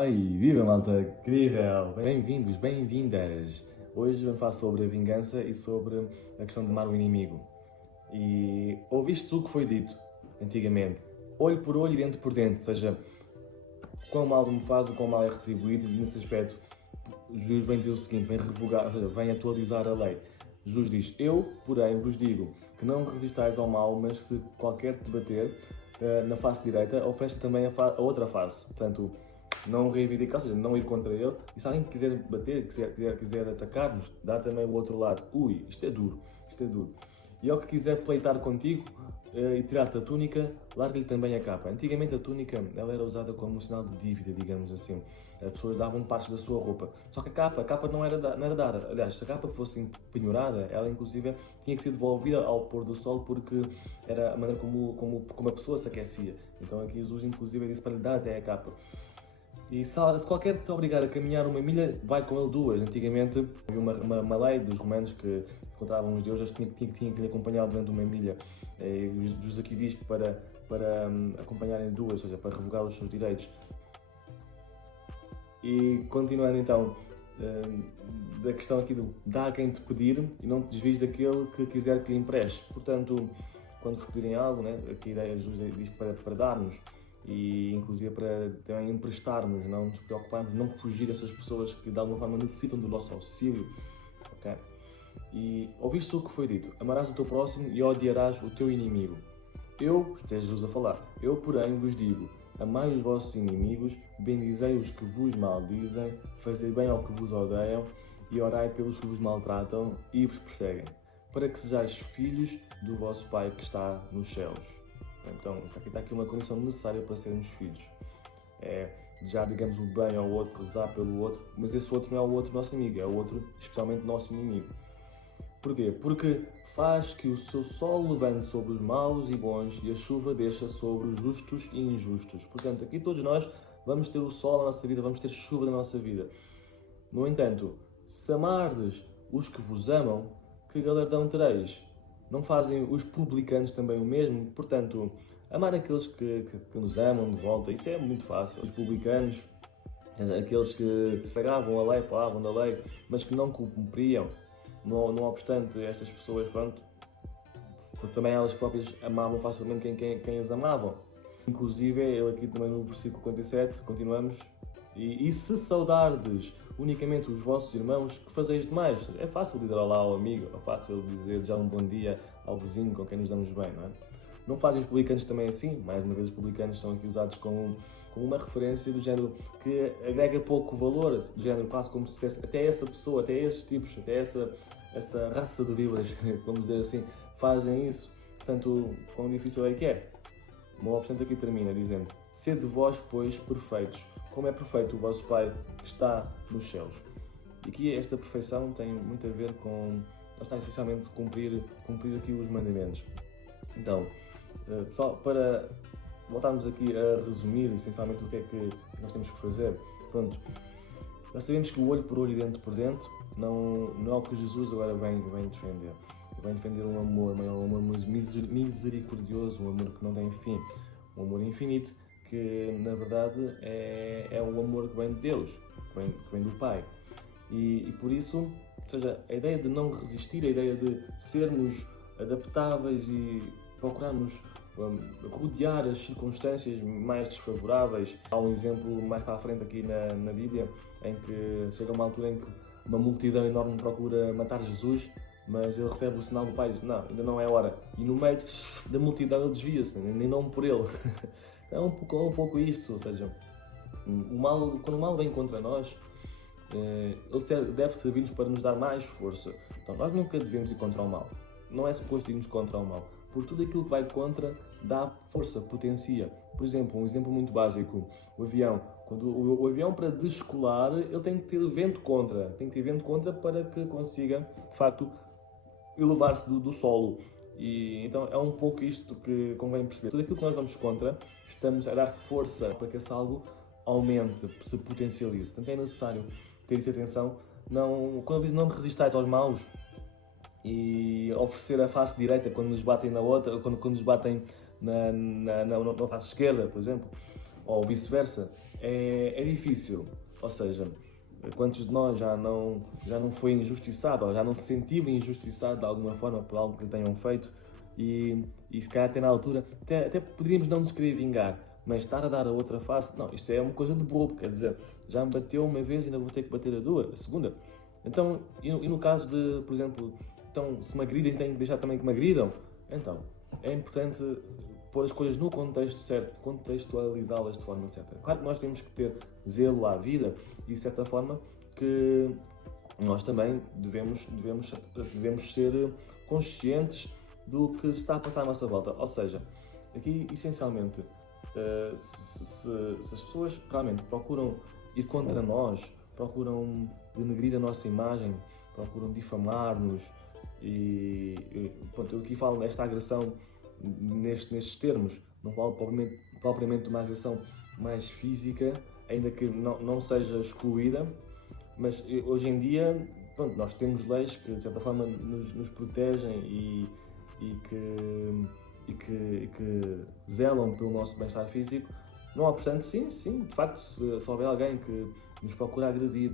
Oi, viva malta incrível! Bem-vindos, bem-vindas! Hoje vamos falar sobre a vingança e sobre a questão de amar o inimigo. E ouviste o que foi dito antigamente, olho por olho e dente por dente, ou seja, quão mal me faz, o quão mal é retribuído nesse aspecto. O juiz vem dizer o seguinte, vem revogar, ou seja, vem atualizar a lei. O juiz diz, eu, porém, vos digo que não resistais ao mal, mas se qualquer te bater na face direita, oferece também a outra face. Portanto, não reivindicar, ou seja, não ir contra ele. E se alguém quiser bater, quiser atacar-nos, dá também o outro lado. Ui, isto é duro, isto é duro. E ao que quiser pleitar contigo e tirar-te a túnica, larga-lhe também a capa. Antigamente a túnica ela era usada como um sinal de dívida, digamos assim. As pessoas davam partes da sua roupa. Só que a capa não era dada. Aliás, se a capa fosse penhorada, ela inclusive tinha que ser devolvida ao pôr do sol porque era a maneira como a pessoa se aquecia. Então aqui Jesus inclusive disse para lhe dar até a capa. E se qualquer te obrigar a caminhar uma milha, vai com ele duas. Antigamente havia uma lei dos romanos que encontravam os deuses, tinha que lhe acompanhar durante uma milha. E Jesus aqui diz que para acompanharem duas, ou seja, para revogar os seus direitos. E continuando então, da questão aqui do dá a quem te pedir e não te desvies daquele que quiser que lhe empreste. Portanto, quando vos pedirem algo, né, aqui a ideia Jesus diz para dar-nos e inclusive para também emprestar-nos, não nos preocuparmos, não fugir dessas pessoas que de alguma forma necessitam do nosso auxílio. Okay? E ouviste o que foi dito, amarás o teu próximo e odiarás o teu inimigo. Isto é Jesus a falar, eu porém vos digo, amai os vossos inimigos, bendizei os que vos maldizem, fazei bem ao que vos odeiam e orai pelos que vos maltratam e vos perseguem, para que sejais filhos do vosso Pai que está nos céus. Então, está aqui uma condição necessária para sermos filhos. É já, digamos, o bem ao outro, rezar pelo outro, mas esse outro não é o outro nosso amigo, é o outro, especialmente, nosso inimigo. Porquê? Porque faz que o seu sol levante sobre os maus e bons e a chuva deixa sobre os justos e injustos. Portanto, aqui todos nós vamos ter o sol na nossa vida, vamos ter chuva na nossa vida. No entanto, se amardes os que vos amam, que galardão tereis? Não fazem os publicanos também o mesmo? Portanto, amar aqueles que nos amam de volta, isso é muito fácil. Os publicanos, aqueles que pregavam a lei, falavam da lei, mas que não cumpriam, não obstante estas pessoas, pronto, também elas próprias amavam facilmente quem as amavam. Inclusive, ele aqui também no versículo 47, continuamos, e se saudardes unicamente os vossos irmãos, que fazeis demais? É fácil dizer olá ao amigo, é fácil dizer já um bom dia ao vizinho com quem nos damos bem, não é? Não fazem os publicanos também assim? Mais uma vez, os publicanos são aqui usados como uma referência do género que agrega pouco valor, do género quase como se até essa pessoa, até esses tipos, até essa raça de víboras, vamos dizer assim, fazem isso. Portanto, quão difícil é que é? Não obstante, aqui termina dizendo: sede vós, pois, perfeitos, como é perfeito o vosso Pai que está nos céus. E aqui esta perfeição tem muito a ver com, está essencialmente cumprir aqui os mandamentos. Então, só para voltarmos aqui a resumir essencialmente o que é que nós temos que fazer. Pronto, nós sabemos que o olho por olho e dente por dente não é o que Jesus agora vem defender. Vem defender um amor misericordioso, um amor que não tem fim, um amor infinito, que na verdade é o amor que vem de Deus, que vem do Pai. E por isso, ou seja, a ideia de não resistir, a ideia de sermos adaptáveis e procurarmos rodear as circunstâncias mais desfavoráveis. Há um exemplo mais para a frente aqui na Bíblia, em que chega uma altura em que uma multidão enorme procura matar Jesus, mas ele recebe o sinal do Pai e diz, não, ainda não é hora. E no meio da multidão ele desvia-se, nem não por ele. É um pouco isso, ou seja, quando o mal vem contra nós, ele deve servir-nos para nos dar mais força. Então nós nunca devemos ir contra o mal. Não é suposto irmos contra o mal. Por tudo aquilo que vai contra, dá força, potencia. Por exemplo, um exemplo muito básico, o avião. Quando o avião, para descolar, ele tem que ter vento contra. Tem que ter vento contra para que consiga, de facto, elevar-se do solo. E então é um pouco isto que convém perceber. Tudo aquilo que nós vamos contra, estamos a dar força para que esse algo aumente, se potencialize. Portanto, é necessário ter isso atenção. Quando diz não resistais aos maus e oferecer a face direita quando nos batem na outra, quando nos batem na face esquerda, por exemplo, ou vice-versa, é difícil. Ou seja, quantos de nós já não foi injustiçado, ou já não se sentiu injustiçado de alguma forma por algo que lhe tenham feito, e se calhar até na altura, até poderíamos não nos querer vingar, mas estar a dar a outra face, não, isto é uma coisa de bobo, quer dizer, já me bateu uma vez e ainda vou ter que bater a segunda. Então, e no caso de, por exemplo, então, se me agridem, tenho que deixar também que me agridam? Então, é importante pôr as coisas no contexto certo, contextualizá-las de forma certa. Claro que nós temos que ter zelo à vida e, de certa forma, que nós também devemos ser conscientes do que se está a passar à nossa volta. Ou seja, aqui, essencialmente, se as pessoas realmente procuram ir contra nós, procuram denegrir a nossa imagem, procuram difamar-nos, pronto, eu aqui falo nesta agressão nestes termos, não falo propriamente de uma agressão mais física, ainda que não seja excluída, mas hoje em dia, pronto, nós temos leis que de certa forma nos protegem e que zelam pelo nosso bem-estar físico. Não obstante, sim, de facto, se houver alguém que nos procura agredir,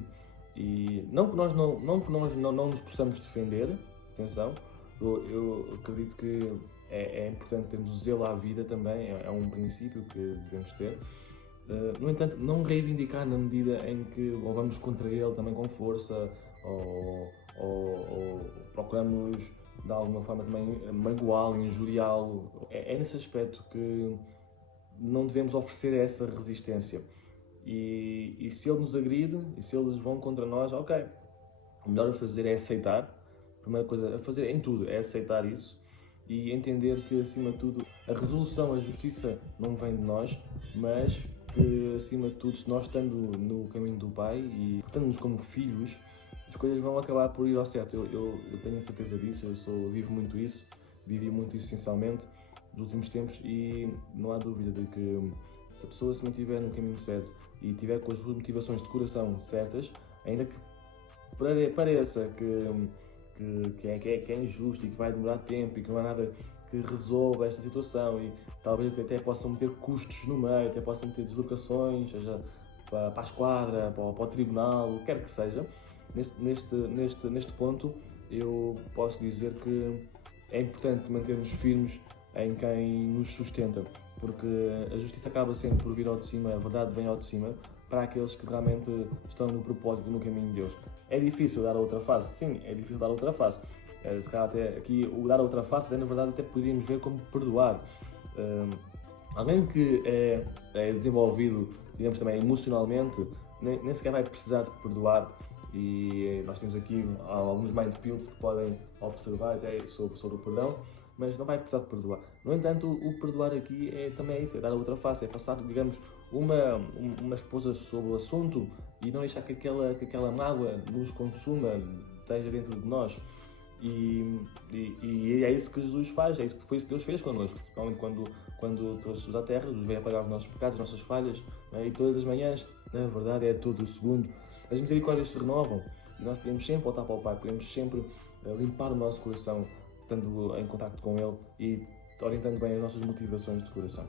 e não que nós não nos possamos defender, atenção, eu acredito que é importante termos o zelo à vida também, é um princípio que devemos ter. No entanto, não reivindicar na medida em que ou vamos contra ele também com força, ou procuramos de alguma forma também magoá-lo, injuriá-lo. É nesse aspecto que não devemos oferecer essa resistência. E se ele nos agride, e se eles vão contra nós, ok. O melhor a fazer é aceitar. A primeira coisa a fazer em tudo é aceitar isso e entender que, acima de tudo, a resolução, a justiça não vem de nós, mas que, acima de tudo, se nós estando no caminho do Pai e portando-nos como filhos, as coisas vão acabar por ir ao certo. Eu tenho a certeza disso, vivi muito isso essencialmente nos últimos tempos, e não há dúvida de que se a pessoa se mantiver no caminho certo e tiver com as motivações de coração certas, ainda que pareça que é injusto e que vai demorar tempo e que não há nada que resolva esta situação, e talvez até possam meter custos no meio, até possam meter deslocações, seja para a esquadra, para o tribunal, o que quer que seja, neste ponto eu posso dizer que é importante mantermos firmes em quem nos sustenta, porque a justiça acaba sempre por vir ao de cima, a verdade vem ao de cima, para aqueles que realmente estão no propósito, no caminho de Deus. É difícil dar a outra face? Sim, é difícil dar a outra face. Se calhar até aqui o dar a outra face, na verdade até poderíamos ver como perdoar. Alguém que é desenvolvido, digamos também emocionalmente, nem sequer vai precisar de perdoar, e nós temos aqui alguns mind pills que podem observar até sobre o perdão, mas não vai precisar de perdoar. No entanto, o perdoar aqui também é isso, é dar a outra face, é passar, digamos, uma esposa sobre o assunto e não deixar que aquela mágoa nos consuma, esteja dentro de nós. E é isso que Jesus faz, foi isso que Deus fez connosco. Realmente quando trouxe-nos à terra, nos veio apagar os nossos pecados, as nossas falhas, né? E todas as manhãs, na verdade é todo o segundo, as misericórdias se renovam e nós podemos sempre voltar para o Pai, podemos sempre limpar o nosso coração, estando em contacto com Ele e orientando bem as nossas motivações de coração.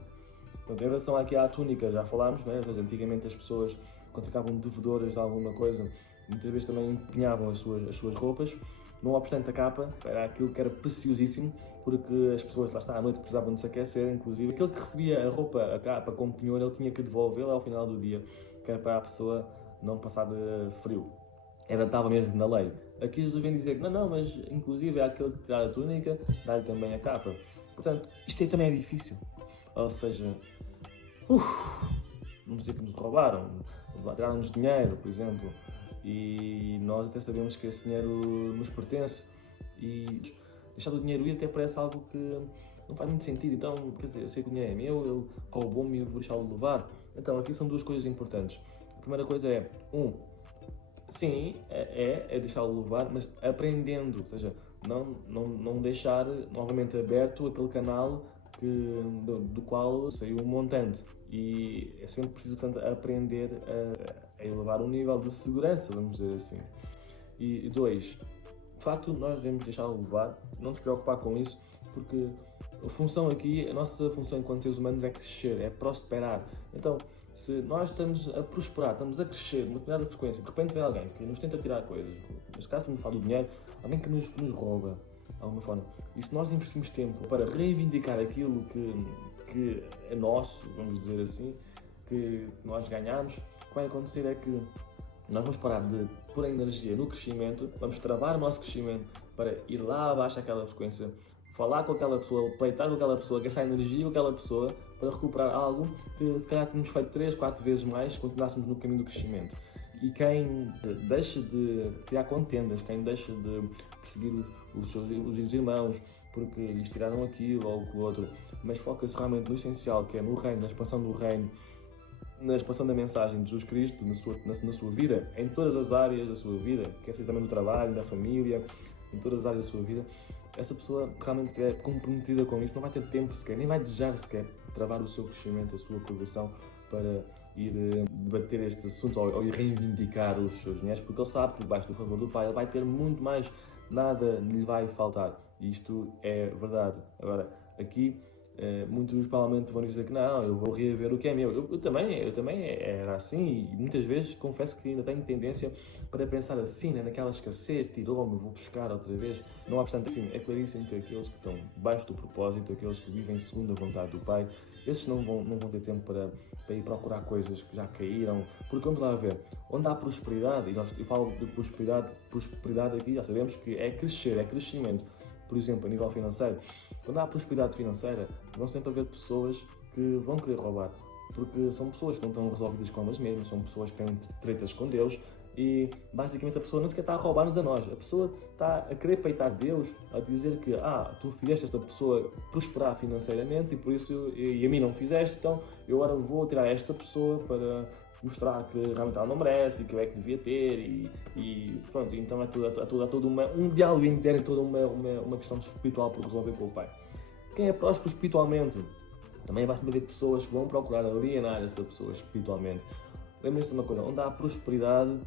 Portanto, em relação aqui à túnica, já falámos, né? Ou seja, antigamente as pessoas, quando ficavam devedoras de alguma coisa, muitas vezes também empenhavam as suas roupas. Não obstante, a capa era aquilo que era preciosíssimo, porque as pessoas, lá está, à noite precisavam de se aquecer, inclusive. Aquele que recebia a capa como penhor, ele tinha que devolvê-la ao final do dia, que era para a pessoa não passar frio. Estava mesmo na lei. Aqui Jesus vem dizer que não, mas inclusive é aquele que tirar a túnica, dá-lhe também a capa. Portanto, isto aí também é difícil. Ou seja, vamos dizer que nos roubaram, tiraram-nos dinheiro, por exemplo, e nós até sabemos que esse dinheiro nos pertence, e deixar o dinheiro ir até parece algo que não faz muito sentido. Então, quer dizer, eu sei que o dinheiro é meu, ele roubou-me e eu vou deixá-lo levar. Então, aqui são duas coisas importantes. A primeira coisa é, sim, é deixá-lo levar, mas aprendendo, ou seja, não deixar novamente aberto aquele canal do qual saiu um montante. E é sempre preciso, portanto, aprender a elevar o nível de segurança, vamos dizer assim. E dois, de facto, nós devemos deixá-lo levar, não nos preocupar com isso, porque A função aqui, a nossa função enquanto seres humanos é crescer, é prosperar. Então, se nós estamos a prosperar, estamos a crescer uma determinada frequência, de repente vem alguém que nos tenta tirar coisas, neste caso estamos a falar do dinheiro, alguém que nos rouba, de alguma forma, e se nós investimos tempo para reivindicar aquilo que é nosso, vamos dizer assim, que nós ganhamos, o que vai acontecer é que nós vamos parar de pôr a energia no crescimento, vamos travar o nosso crescimento para ir lá abaixo àquela frequência, falar com aquela pessoa, pleitar com aquela pessoa, gastar energia com aquela pessoa para recuperar algo que se calhar tínhamos feito 3, 4 vezes mais se continuássemos no caminho do crescimento. E quem deixa de criar contendas, quem deixa de perseguir os irmãos porque lhes tiraram aquilo ou o outro, mas foca-se realmente no essencial, que é no reino, na expansão do reino, na expansão da mensagem de Jesus Cristo na sua vida, em todas as áreas da sua vida, quer seja também no trabalho, na família, em todas as áreas da sua vida, essa pessoa realmente estiver comprometida com isso, não vai ter tempo sequer, nem vai desejar sequer travar o seu crescimento, a sua progressão para ir debater estes assuntos ou ir reivindicar os seus dinheiros, porque ele sabe que debaixo do favor do Pai ele vai ter muito mais, nada lhe vai faltar. E isto é verdade. Agora, aqui, muitos provavelmente vão dizer que não, eu vou reaver o que é meu. Eu também era assim e muitas vezes confesso que ainda tenho tendência para pensar assim, né, naquela escassez, tirou-me, vou buscar outra vez. Não obstante assim, é claríssimo que aqueles que estão debaixo do propósito, aqueles que vivem segundo a vontade do Pai, esses não vão ter tempo para ir procurar coisas que já caíram, porque vamos lá ver, onde há prosperidade, e eu falo de prosperidade aqui, já sabemos que é crescer, é crescimento. Por exemplo, a nível financeiro, quando há prosperidade financeira, vão sempre haver pessoas que vão querer roubar, porque são pessoas que não estão resolvidas com elas mesmas, são pessoas que têm tretas com Deus e basicamente a pessoa não sequer está a roubar-nos a nós, a pessoa está a querer peitar Deus, a dizer que tu fizeste esta pessoa prosperar financeiramente e por isso e a mim não fizeste, então eu agora vou tirar esta pessoa para mostrar que realmente ela não merece e que eu é que devia ter e pronto, então é todo um diálogo interno, toda uma questão espiritual por resolver com o Pai. Quem é próspero espiritualmente, também vai sempre haver pessoas que vão procurar alienar essa pessoa espiritualmente. Lembrem-se de uma coisa, onde há prosperidade,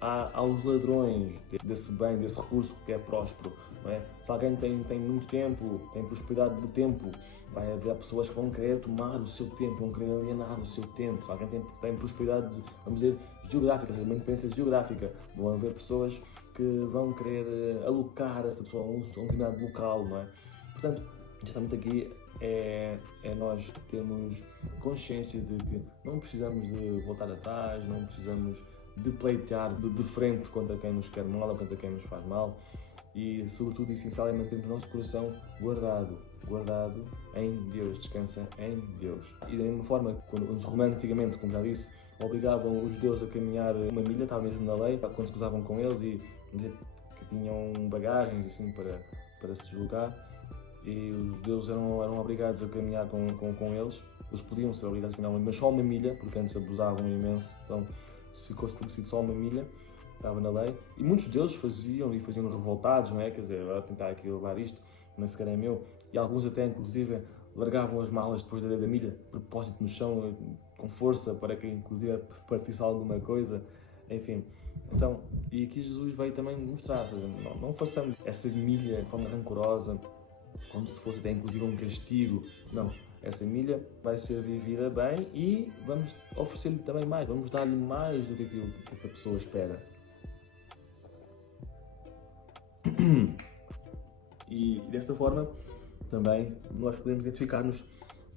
há os ladrões desse bem, desse recurso que é próspero. Não é? Se alguém tem muito tempo, tem prosperidade de tempo, vai haver pessoas que vão querer tomar o seu tempo, vão querer alienar o seu tempo. Se alguém tem prosperidade, vamos dizer, geográfica, uma independência geográfica, vão haver pessoas que vão querer alocar essa pessoa a um determinado local, não é? Portanto, justamente aqui é nós termos consciência de que não precisamos de voltar atrás, não precisamos de pleitear de frente contra quem nos quer mal ou contra quem nos faz mal e, sobretudo, essencial é mantermos o nosso coração guardado em Deus, descansa em Deus. E da mesma forma, quando os romanos antigamente, como já disse, obrigavam os judeus a caminhar uma milha, estava mesmo na lei, quando se cruzavam com eles e que tinham bagagens assim para se deslocar, e os judeus eram obrigados a caminhar com eles. Eles podiam ser obrigados a caminhar, mas só uma milha, porque antes abusavam imenso. Então, se ficou estabelecido só uma milha, estava na lei. E muitos judeus faziam revoltados, não é? Quer dizer, agora tentar aqui levar isto, nem sequer é meu. E alguns até, inclusive, largavam as malas depois da milha, de propósito no chão, com força, para que, inclusive, partisse alguma coisa. Enfim. Então, e aqui Jesus veio também mostrar, ou seja, não façamos essa milha de forma rancorosa, como se fosse até inclusive um castigo. Não, essa milha vai ser vivida bem e vamos oferecer-lhe também mais, vamos dar-lhe mais do que aquilo que essa pessoa espera. E desta forma também nós podemos identificar-nos.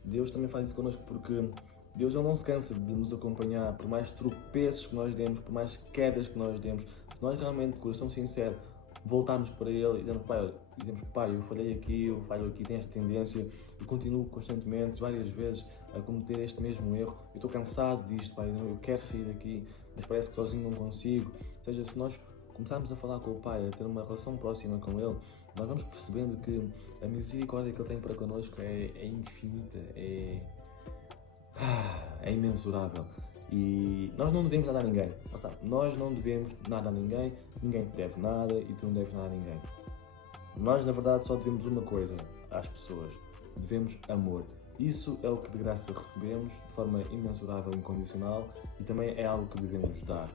Deus também faz isso connosco porque Deus não se cansa de nos acompanhar por mais tropeços que nós demos, por mais quedas que nós demos. Se nós realmente, de coração sincero, voltarmos para Ele e dizemos, Pai, eu falhei aqui, eu falho aqui, tenho esta tendência e continuo constantemente, várias vezes, a cometer este mesmo erro. Eu estou cansado disto, Pai, eu quero sair daqui, mas parece que sozinho não consigo. Ou seja, se nós começarmos a falar com o Pai, a ter uma relação próxima com Ele, nós vamos percebendo que a misericórdia que Ele tem para connosco é infinita, é imensurável. E nós não devemos nada a ninguém. Nós não devemos nada a ninguém, ninguém te deve nada e tu não deves nada a ninguém. Nós, na verdade, só devemos uma coisa às pessoas: devemos amor. Isso é o que de graça recebemos de forma imensurável e incondicional e também é algo que devemos dar.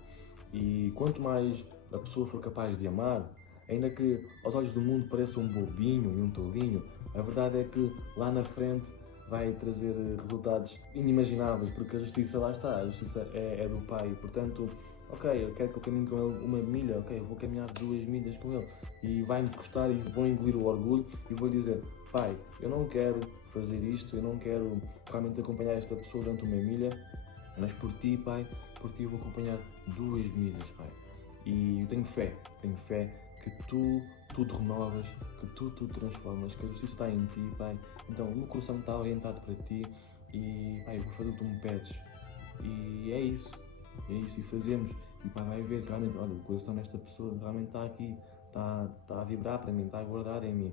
E quanto mais a pessoa for capaz de amar, Ainda que aos olhos do mundo pareça um bobinho e um tolinho, a verdade é que lá na frente vai trazer resultados inimagináveis, porque a justiça lá está, a justiça é do Pai. Portanto, ok, eu quero que eu caminhe com ele 1 milha, ok, eu vou caminhar 2 milhas com ele e vai-me custar e vou engolir o orgulho e vou dizer, Pai, eu não quero fazer isto, eu não quero realmente acompanhar esta pessoa durante 1 milha, mas por ti, Pai, por ti eu vou acompanhar 2 milhas, Pai. E eu tenho fé que tu renovas, que tu transformas, que a justiça está em ti, Pai. Então o meu coração está orientado para ti e, Pai, eu vou fazer o que tu me pedes. E é isso, e fazemos. E o Pai vai ver que realmente, olha, o coração desta pessoa realmente está aqui, está a vibrar para mim, está a guardar em mim.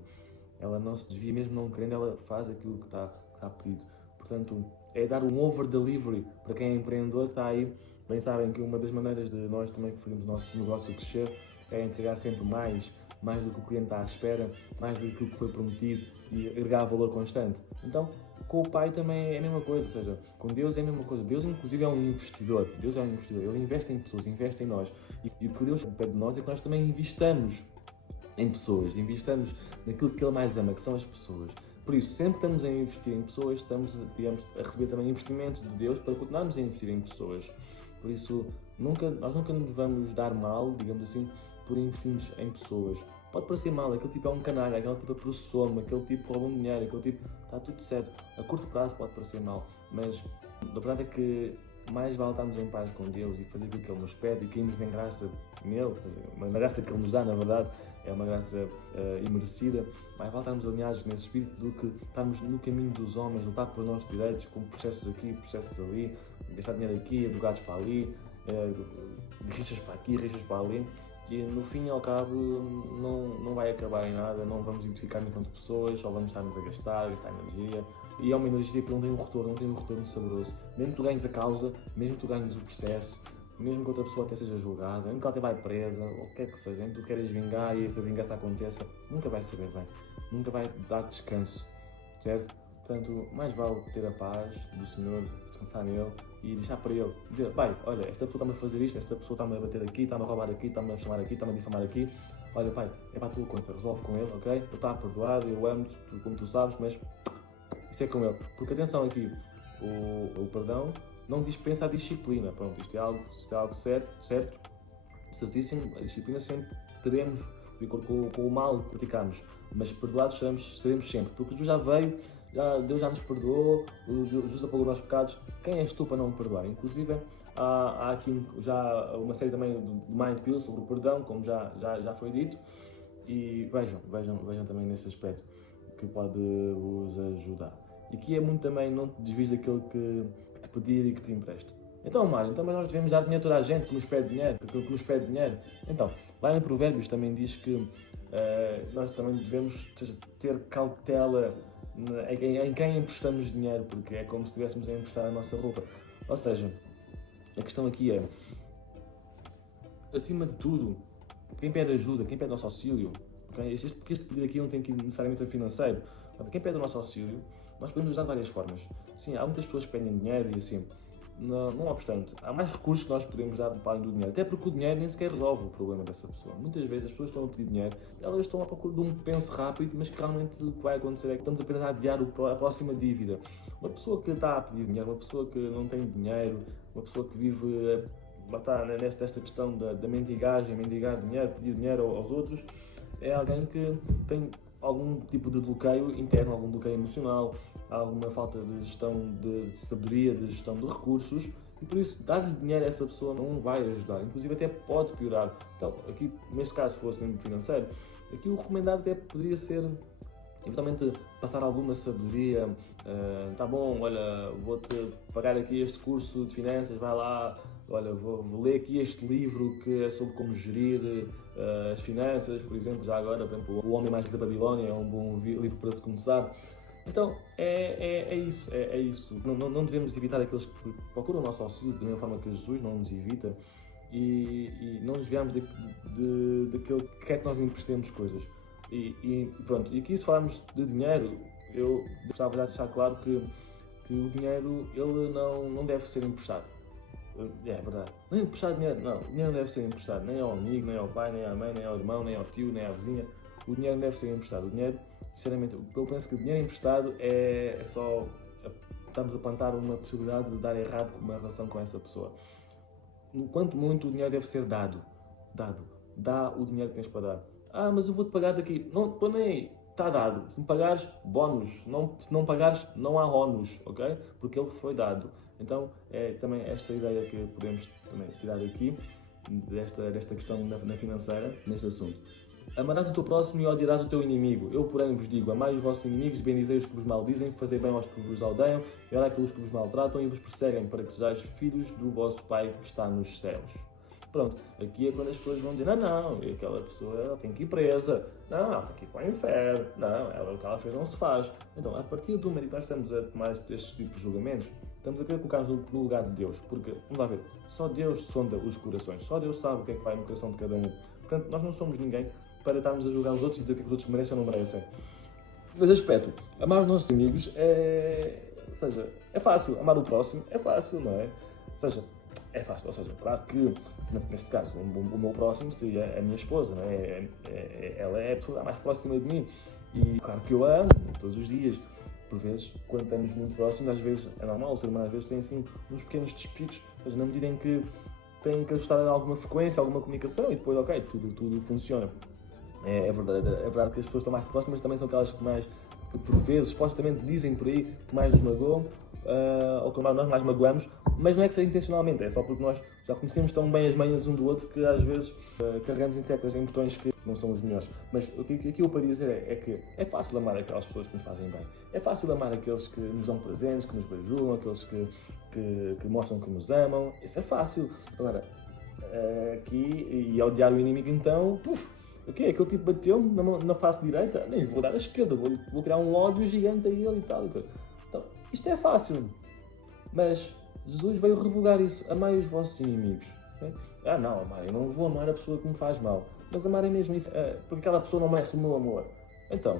Ela não se desvia, mesmo não querendo, ela faz aquilo que está pedido. Portanto, é dar um over-delivery para quem é empreendedor que está aí. Bem sabem que uma das maneiras de nós também preferirmos o nosso negócio crescer é entregar sempre mais do que o cliente está à espera, mais do que o que foi prometido e agregar valor constante. Então, com o Pai também é a mesma coisa, ou seja, com Deus é a mesma coisa. Deus, inclusive, é um investidor. Ele investe em pessoas, investe em nós. E o que Deus pede de nós é que nós também investamos em pessoas, investamos naquilo que Ele mais ama, que são as pessoas. Por isso, sempre que estamos a investir em pessoas, estamos, digamos, a receber também investimento de Deus para continuarmos a investir em pessoas. Por isso, nós nunca nos vamos dar mal, digamos assim, por investirmos em pessoas. Pode parecer mal, aquele tipo é um canalha, aquele tipo processou-me, aquele tipo roubou dinheiro, aquele tipo, está tudo certo. A curto prazo pode parecer mal, mas a verdade é que mais vale estarmos em paz com Deus e fazer aquilo que Ele nos pede e cairmos em graça nele, ou seja, uma graça que Ele nos dá, na verdade, é uma graça imerecida. Mais vale estarmos alinhados nesse espírito do que estarmos no caminho dos homens, lutar pelos nossos direitos, com processos aqui, processos ali, gastar dinheiro aqui, advogados para ali, rixas para aqui, rixas para ali. E no fim e ao cabo não vai acabar em nada, não vamos identificar enquanto pessoas, só vamos estar-nos a gastar energia. E é uma energia que não tem um retorno saboroso. Mesmo que tu ganhes a causa, mesmo que tu ganhes o processo, mesmo que outra pessoa até seja julgada, mesmo que ela até vai presa, ou o que é que seja, mesmo que tu queres vingar e essa vingança aconteça, nunca vai saber bem, nunca vai dar descanso, certo? Portanto, mais vale ter a paz do Senhor, descansar nele e deixar para Ele. Dizer, Pai, olha, esta pessoa está-me a fazer isto, esta pessoa está-me a bater aqui, está-me a roubar aqui, está-me a chamar aqui, está-me a difamar aqui. Olha, Pai, é para a tua conta, resolve com ele, ok? Ele está perdoado, eu amo-te, como tu sabes, mas isso é com ele. Porque atenção aqui, o perdão não dispensa a disciplina. Pronto, isto é algo certo, certíssimo. A disciplina sempre teremos, de acordo com o mal que praticamos, mas perdoados seremos sempre, porque Jesus já veio, Deus já nos perdoou, Jesus apagou os nossos pecados. Quem és tu para não perdoar? Inclusive, há aqui já uma série também de Mind Pill sobre o perdão, como já foi dito, e vejam também nesse aspecto, que pode vos ajudar. E aqui é muito também, não te desvies daquilo que te pedir e que te empreste. Então, Mário, mas nós devemos dar dinheiro a toda a gente que nos pede dinheiro, Então, lá em Provérbios também diz que nós também devemos ter cautela em quem emprestamos dinheiro, porque é como se estivéssemos a emprestar a nossa roupa. Ou seja, a questão aqui é, acima de tudo, quem pede ajuda, quem pede nosso auxílio, okay? Este pedido aqui não tem que ir necessariamente a financeiro. Quem pede o nosso auxílio, nós podemos usar de várias formas. Sim, há muitas pessoas que pedem dinheiro e assim, não obstante, há mais recursos que nós podemos dar para além do dinheiro, até porque o dinheiro nem sequer resolve o problema dessa pessoa. Muitas vezes as pessoas estão a pedir dinheiro, elas estão à procura de um penso rápido, mas que realmente o que vai acontecer é que estamos apenas a adiar a próxima dívida. Uma pessoa que está a pedir dinheiro, uma pessoa que não tem dinheiro, uma pessoa que vive nesta questão da mendigagem, mendigar dinheiro, pedir dinheiro aos outros, é alguém que tem algum tipo de bloqueio interno, algum bloqueio emocional, alguma falta de gestão de sabedoria, de gestão de recursos, e por isso dar-lhe dinheiro a essa pessoa não vai ajudar, inclusive até pode piorar. Então, aqui, neste caso, se fosse mesmo financeiro, aqui o recomendado até poderia ser, eventualmente, passar alguma sabedoria. Tá bom, olha, vou-te pagar aqui este curso de finanças, vai lá, olha, vou ler aqui este livro que é sobre como gerir as finanças, por exemplo, já agora, por exemplo, O Homem Mais Rico da Babilónia é um bom livro para se começar. Então, é isso. Não devemos evitar aqueles que procuram o nosso auxílio da mesma forma que Jesus não nos evita e não desviarmos daquele que quer que nós emprestemos coisas. E pronto, e aqui se falarmos de dinheiro, eu gostava de deixar claro que o dinheiro ele não deve ser emprestado. É verdade. Nem emprestar dinheiro, não. O dinheiro não deve ser emprestado nem ao amigo, nem ao pai, nem à mãe, nem ao irmão, nem ao tio, nem à vizinha. O dinheiro não deve ser emprestado. O dinheiro, sinceramente, eu penso que o dinheiro emprestado é só. Estamos a plantar uma possibilidade de dar errado uma relação com essa pessoa. Quanto muito, o dinheiro deve ser dado. Dado. Dá o dinheiro que tens para dar. Ah, mas eu vou-te pagar daqui. Não, estou nem aí. Está dado. Se me pagares, bónus. Não, se não pagares, não há ónus, ok? Porque ele foi dado. Então, é também esta ideia que podemos também tirar aqui, desta questão na financeira, neste assunto. Amarás o teu próximo e odiarás o teu inimigo. Eu, porém, vos digo, amai os vossos inimigos, bendizei os que vos maldizem, fazei bem aos que vos odeiam, e orai pelos que vos maltratam e vos perseguem, para que sejais filhos do vosso Pai que está nos céus. Pronto, aqui é quando as pessoas vão dizer, não, aquela pessoa ela tem que ir presa, não, ela tem que ir para o inferno, não, o que ela fez não se faz. Então, a partir do momento que nós estamos a tomar estes tipos de julgamentos, estamos a querer colocar-nos no lugar de Deus, porque, vamos lá ver, só Deus sonda os corações, só Deus sabe o que é que vai no coração de cada um. Portanto, nós não somos ninguém para estarmos a julgar os outros e dizer o que os outros merecem ou não merecem. Mas aspecto, amar os nossos amigos ou seja, é fácil, amar o próximo é fácil, não é? Ou seja, é fácil, ou seja, claro que, neste caso, o meu próximo seria a minha esposa, não é? Ela é a pessoa mais próxima de mim. E claro que eu a amo, todos os dias. Por vezes, quando estamos muito próximos, às vezes é normal, o ser humano às vezes tem assim uns pequenos despicos, mas na medida em que tem que ajustar alguma frequência, alguma comunicação e depois, ok, tudo funciona. É verdade que as pessoas estão mais próximas também são aquelas que mais, que por vezes, supostamente dizem por aí, que mais nos magoam, ou que nós mais magoamos, mas não é que seja intencionalmente, é só porque nós já conhecemos tão bem as manhas um do outro que às vezes carregamos em teclas, em botões que não são os melhores. Mas o que eu para dizer é que é fácil amar aquelas pessoas que nos fazem bem, é fácil amar aqueles que nos dão presentes, que nos bajulam, aqueles que mostram que nos amam, isso é fácil. Agora, aqui, e odiar o inimigo então, aquele tipo bateu-me na face direita, nem vou dar à esquerda, vou criar um ódio gigante a ele e tal. Então, isto é fácil, mas Jesus veio revogar isso. Amai os vossos inimigos. Okay? Não, amar, eu não vou amar a pessoa que me faz mal, mas amar é mesmo isso, porque aquela pessoa não merece o meu amor. Então,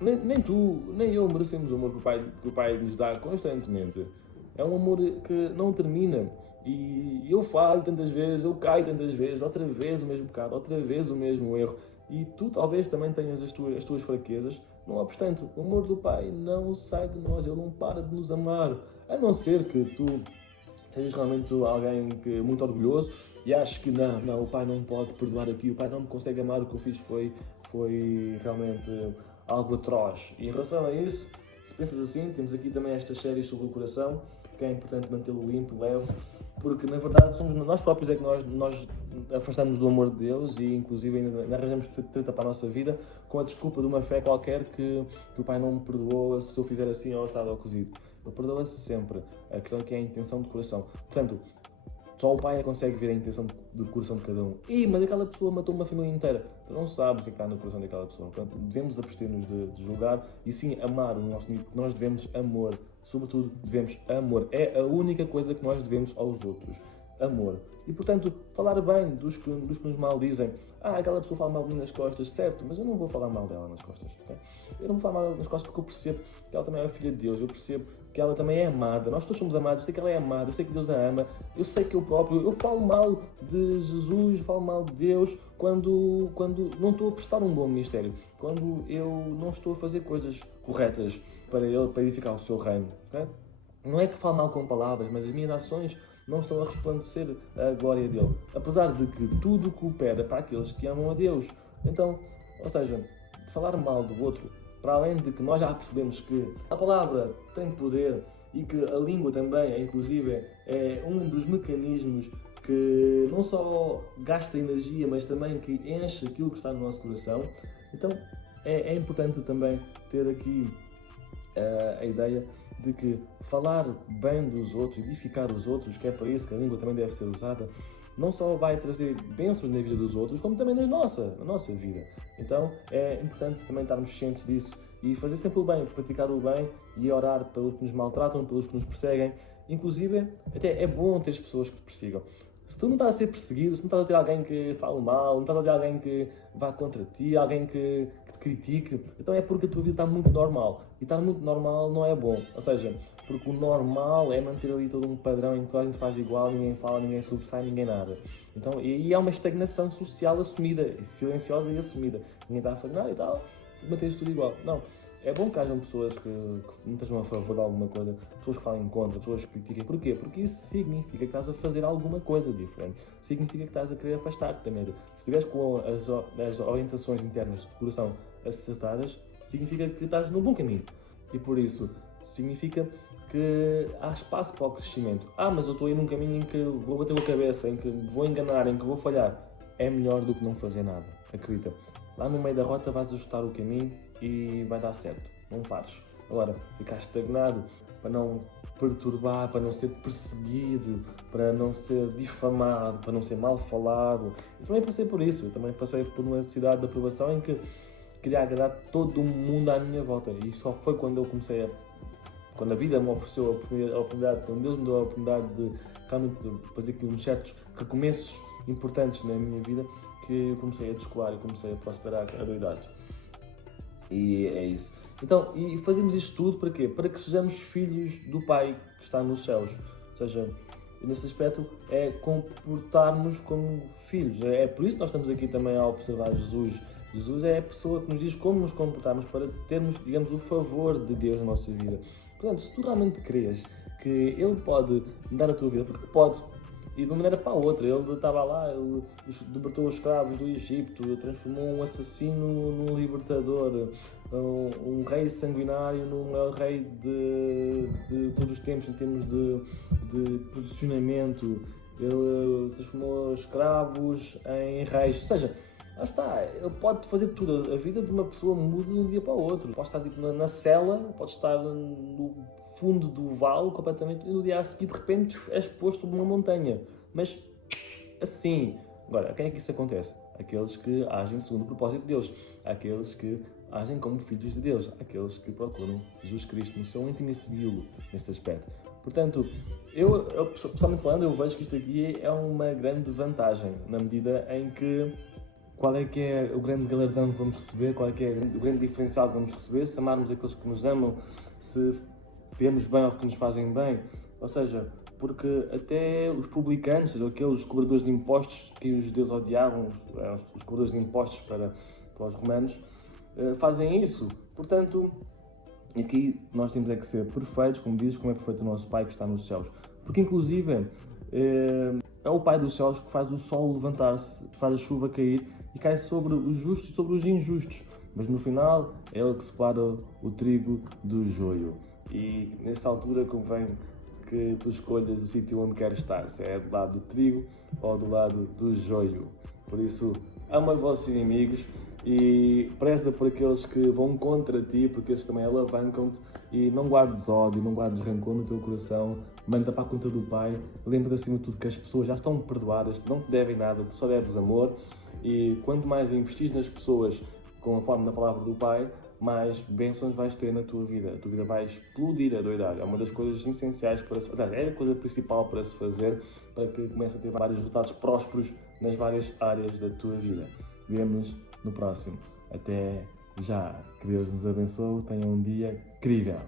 nem tu, nem eu merecemos o amor que o Pai nos dá constantemente. É um amor que não termina. E eu falho tantas vezes, eu caio tantas vezes, outra vez o mesmo pecado, outra vez o mesmo erro. E tu talvez também tenhas as tuas fraquezas. Não obstante, o amor do Pai não sai de nós, Ele não para de nos amar. A não ser que tu sejas realmente alguém que é muito orgulhoso e aches que não, o Pai não pode perdoar aqui, o Pai não me consegue amar, o que eu fiz foi realmente algo atroz. E em relação a isso, se pensas assim, temos aqui também estas séries sobre o coração, que é importante mantê-lo limpo, leve, porque na verdade somos nós próprios é que nós afastamos do amor de Deus e inclusive ainda arranjamos treta para a nossa vida com a desculpa de uma fé qualquer que o Pai não me perdoa se eu fizer assim ou assado ou cozido. Ele perdoa-se sempre. A questão é que é a intenção do coração. Portanto, só o Pai é que consegue ver a intenção do coração de cada um. Mas aquela pessoa matou uma família inteira. Tu não sabes o que está no coração daquela pessoa. Portanto, devemos abster-nos de julgar e sim amar o nosso amigo. Nós devemos amor. Sobretudo, devemos amor. É a única coisa que nós devemos aos outros. Amor. E, portanto, falar bem dos que nos maldizem. Aquela pessoa fala mal de mim nas costas, certo, mas eu não vou falar mal dela nas costas. Okay? Eu não vou falar mal dela nas costas porque eu percebo que ela também é filha de Deus. Eu percebo que ela também é amada. Nós todos somos amados. Eu sei que ela é amada. Eu sei que Deus a ama. Eu sei que eu falo mal de Jesus, falo mal de Deus quando não estou a prestar um bom ministério. Quando eu não estou a fazer coisas corretas para Ele, para edificar o seu reino. Okay? Não é que falo mal com palavras, mas as minhas ações não estão a resplandecer a glória dele. Apesar de que tudo coopera para aqueles que amam a Deus. Então, ou seja, falar mal do outro, para além de que nós já percebemos que a palavra tem poder e que a língua também, inclusive, é um dos mecanismos que não só gasta energia, mas também que enche aquilo que está no nosso coração. Então, é importante também ter aqui a ideia de que falar bem dos outros, edificar os outros, que é para isso que a língua também deve ser usada, não só vai trazer bênçãos na vida dos outros, como também na nossa vida. Então é importante também estarmos cientes disso e fazer sempre o bem, praticar o bem e orar pelos que nos maltratam, pelos que nos perseguem. Inclusive, até é bom ter as pessoas que te persigam. Se tu não estás a ser perseguido, se não estás a ter alguém que fala mal, não estás a ter alguém que vá contra ti, alguém que te critique, então é porque a tua vida está muito normal. E estar muito normal não é bom. Ou seja, porque o normal é manter ali todo um padrão em que toda a gente faz igual, ninguém fala, ninguém sobressai, ninguém nada. Então, e há uma estagnação social assumida, silenciosa e assumida. Ninguém está a fazer nada e tal, mantém-se tudo igual. Não. É bom que hajam pessoas que não estejam a favor de alguma coisa, pessoas que falem contra, pessoas que critiquem. Porquê? Porque isso significa que estás a fazer alguma coisa diferente. Significa que estás a querer afastar-te da média. Se estiveres com as orientações internas de coração acertadas, significa que estás no bom caminho. E por isso, significa que há espaço para o crescimento. Mas eu estou aí num caminho em que vou bater a cabeça, em que vou enganar, em que vou falhar. É melhor do que não fazer nada. Acredita. Lá no meio da rota vais ajustar o caminho e vai dar certo. Não pares. Agora, ficar estagnado para não perturbar, para não ser perseguido, para não ser difamado, para não ser mal falado. Eu também passei por isso. Eu também passei por uma necessidade de aprovação em que queria agradar todo o mundo à minha volta. E só foi quando eu comecei quando a vida me ofereceu a oportunidade, quando Deus me deu a oportunidade de realmente fazer aqui uns certos recomeços importantes na minha vida, que eu comecei a descolar e comecei a prosperar a doidade. E é isso. Então, e fazemos isto tudo para quê? Para que sejamos filhos do Pai que está nos céus. Ou seja, nesse aspecto é comportar-nos como filhos. É por isso que nós estamos aqui também a observar Jesus. Jesus é a pessoa que nos diz como nos comportarmos para termos, digamos, o favor de Deus na nossa vida. Portanto, se tu realmente crês que Ele pode dar a tua vida, porque pode, e de uma maneira para a outra, Ele estava lá, Ele libertou os escravos do Egito, transformou um assassino num libertador, um rei sanguinário num maior rei de todos os tempos em termos de posicionamento. Ele transformou escravos em reis, ou seja, lá está, ele pode fazer tudo. A vida de uma pessoa muda de um dia para o outro. Pode estar tipo, na cela, pode estar no fundo do vale completamente e no dia a seguir de repente és posto numa montanha. Mas assim, agora, a quem é que isso acontece? Aqueles que agem segundo o propósito de Deus. Aqueles que agem como filhos de Deus. Aqueles que procuram Jesus Cristo no seu íntimo e segui-lo neste aspecto. Portanto, eu pessoalmente falando, eu vejo que isto aqui é uma grande vantagem, na medida em que qual é que é o grande galardão que vamos receber, qual é que é o grande diferencial que vamos receber, se amarmos aqueles que nos amam, se vemos bem aos que nos fazem bem, ou seja, porque até os publicanos, aqueles cobradores de impostos que os judeus odiavam, os cobradores de impostos para os romanos, fazem isso. Portanto, aqui nós temos é que ser perfeitos, como diz, como é perfeito o nosso Pai que está nos céus. Porque inclusive é o Pai dos céus que faz o sol levantar-se, faz a chuva cair e cai sobre os justos e sobre os injustos. Mas no final é Ele que separa o trigo do joio. E nessa altura convém que tu escolhas o sítio onde queres estar, se é do lado do trigo ou do lado do joio. Por isso, ama os vossos inimigos e preza por aqueles que vão contra ti, porque eles também alavancam-te, e não guardes ódio, não guardes rancor no teu coração, manda para a conta do Pai. Lembra acima de tudo que as pessoas já estão perdoadas, não te devem nada, tu só deves amor, e quanto mais investis nas pessoas conforme na palavra do Pai, mais bênçãos vais ter na tua vida. A tua vida vai explodir a doidade. É uma das coisas essenciais para se fazer. É a coisa principal para se fazer, para que comece a ter vários resultados prósperos nas várias áreas da tua vida. Vemo-nos no próximo. Até já. Que Deus nos abençoe. Tenha um dia incrível.